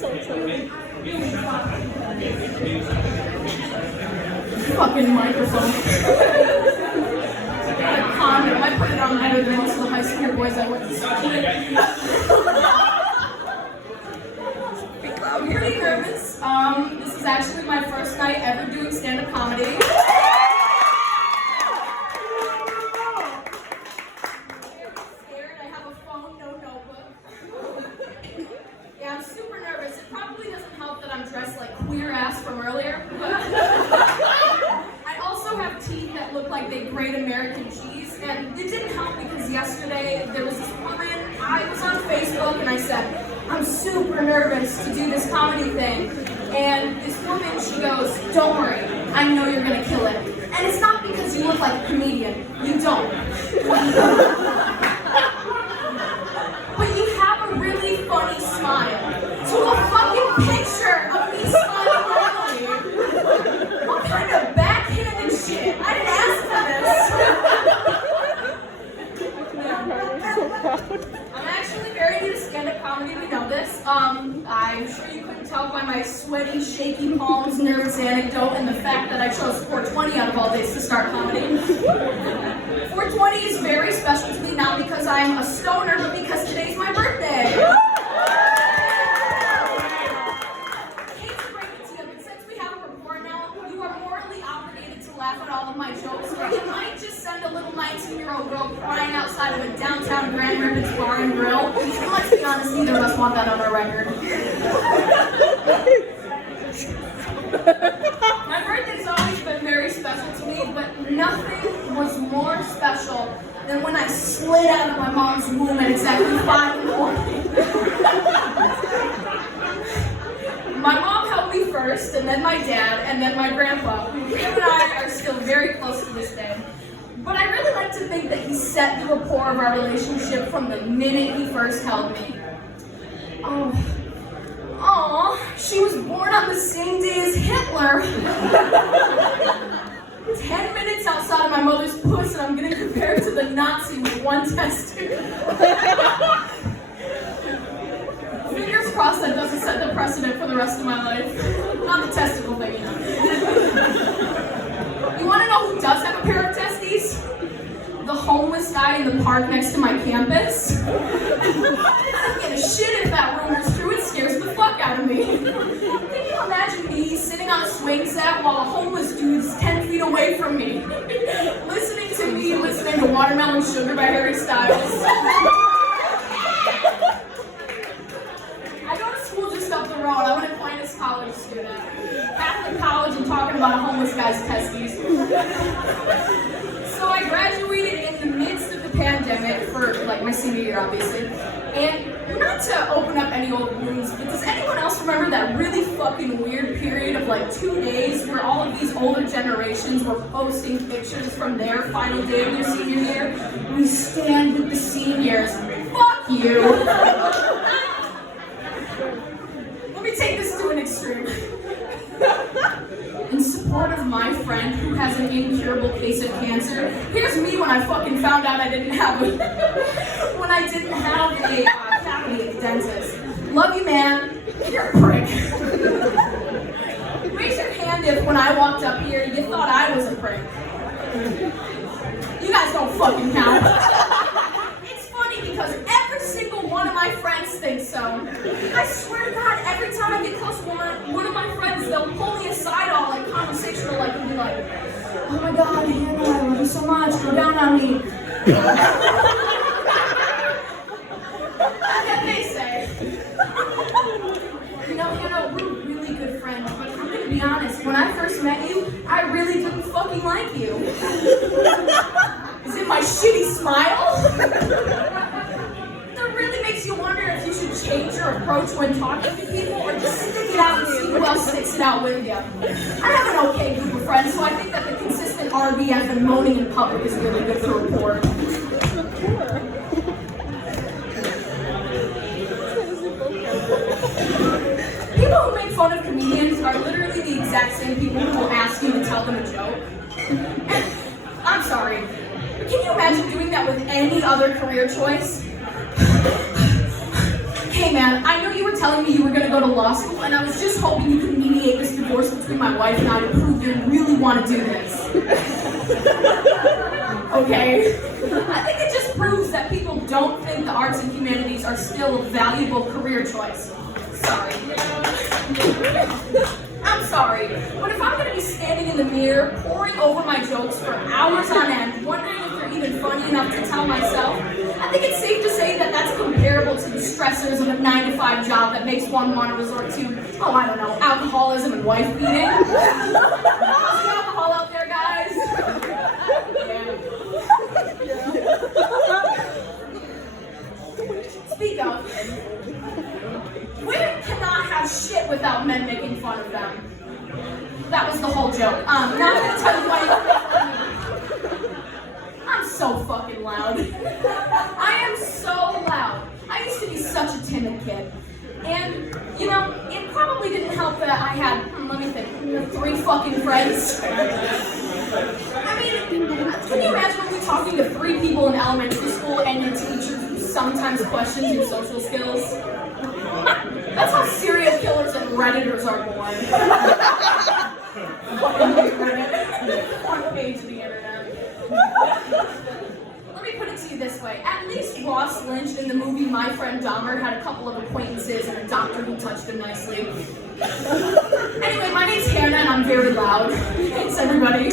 Fucking microphone. A condom. I put it on better than most of the high school boys I went to school with. I'm pretty nervous. This is actually my first night ever doing stand-up comedy. Scared? I have a phone, no notebook. Yeah, I'm super nervous. It probably doesn't help that I'm dressed like queer ass from earlier. But I also have teeth that look like they grate American cheese, and it didn't help because yesterday there was this woman. I was on Facebook and I said, I'm super nervous to do this comedy thing. And this woman, she goes, don't worry, I know you're gonna kill it. And it's not because you look like a comedian, you don't. But you have a really funny smile. To a fucking picture of me smiling normally. What kind of backhanded shit? I didn't ask for this. I'm actually very new to stand-up comedy, we know this. I'm sure you couldn't tell by my sweaty, shaky palms, nervous anecdote, and the fact that I chose 420 out of all days to start comedy. 420 is very special to me, not because I'm a stoner, but because today's my birthday. I hate to break it to you, but since we have a report now, you are morally obligated to laugh at all of my jokes, or you might just send a little 19-year-old girl crying outside of a downtown Grand Rapids bar and grill. And let's be honest, neither of us want that on our record. My birthday's always been very special to me, but nothing was more special than when I slid out of my mom's womb at exactly 5 in the morning. My mom helped me first, and then my dad, and then my grandpa. Him and I are still very close to this day. But I really like to think that he set the rapport of our relationship from the minute he first held me. Oh, she was born on the same day as Hitler. 10 minutes outside of my mother's puss, and I'm getting compared to the Nazi with one testicle. Fingers crossed that doesn't set the precedent for the rest of my life. Not the testicle thing, you know. You want to know who does have a pair of testes? The homeless guy in the park next to my campus. I don't give a shit if that rumor's true, it scares the fuck out of me. Can you imagine me sitting on a swing set while a homeless dude's 10 feet away from me? Listening to Watermelon Sugar by Harry Styles. I go to school just up the road. I'm an Aquinas College student. Catholic college and talking about a homeless guy's testes. So I graduated in the midst of the pandemic for like my senior year, obviously. And not to open up any old wounds, but does anyone else remember that really fucking weird period of like 2 days where all of these older generations were posting pictures from their final day of their senior year? We stand with the seniors. Fuck you. Let me take this to an extreme. In support of my friend who has an incurable case of cancer, here's me when I fucking found out I didn't have a cavity at the dentist. Love you, man. You're a prick. Raise your hand if when I walked up here you thought I was a prick. You guys don't fucking count. It's funny because every single one of my friends thinks so. I swear to God, every time I get close to one of my friends, they'll pull me aside all like conversational, like and be like, oh my God, Hannah, I love you so much, go down on me. And they say, you know, Hannah, we're really good friends, but I'm gonna be honest, when I first met you, I really didn't fucking like you. Is it my shitty smile? That really makes you wonder if you should change your approach when talking to people or just stick it out and see who else sticks it out with you. I have an okay group of friends, so I think that the consistent RBF and moaning in public is really good for rapport. People who make fun of comedians are literally the exact same people who will ask you to tell them a joke. And I'm sorry, can you imagine doing that with any other career choice? Hey Hey man, I know you were telling me you were gonna go to law school, and I was just hoping you could mediate this divorce between my wife and I to prove you really want to do this. Okay? I think it just proves that people don't think the arts and humanities are still a valuable career choice. Sorry. I'm sorry, but if I'm gonna be standing in the mirror, poring over my jokes for hours on end, wondering if they're even funny enough to tell myself, I think it's safe to say that that's comparable to the stressors of a 9-to-5 job that makes one want to resort to, oh, I don't know, alcoholism and wife beating. Alcohol out there, guys? Yeah. Speak up. Women cannot have shit without men making fun of them. That was the whole joke. Now I'm gonna tell you why. I'm so fucking loud. I am so loud. I used to be such a timid kid. And, you know, it probably didn't help that I had, let me think, 3 fucking friends. I mean, can you imagine me talking to 3 people in elementary school and your teacher who sometimes questions your social skills? That's how serial killers and Redditors are born. One page of the internet. Let me put it to you this way. At least Ross Lynch in the movie My Friend Dahmer had a couple of acquaintances and a doctor who touched him nicely. Anyway, my name's Hannah and I'm very loud. Thanks, everybody.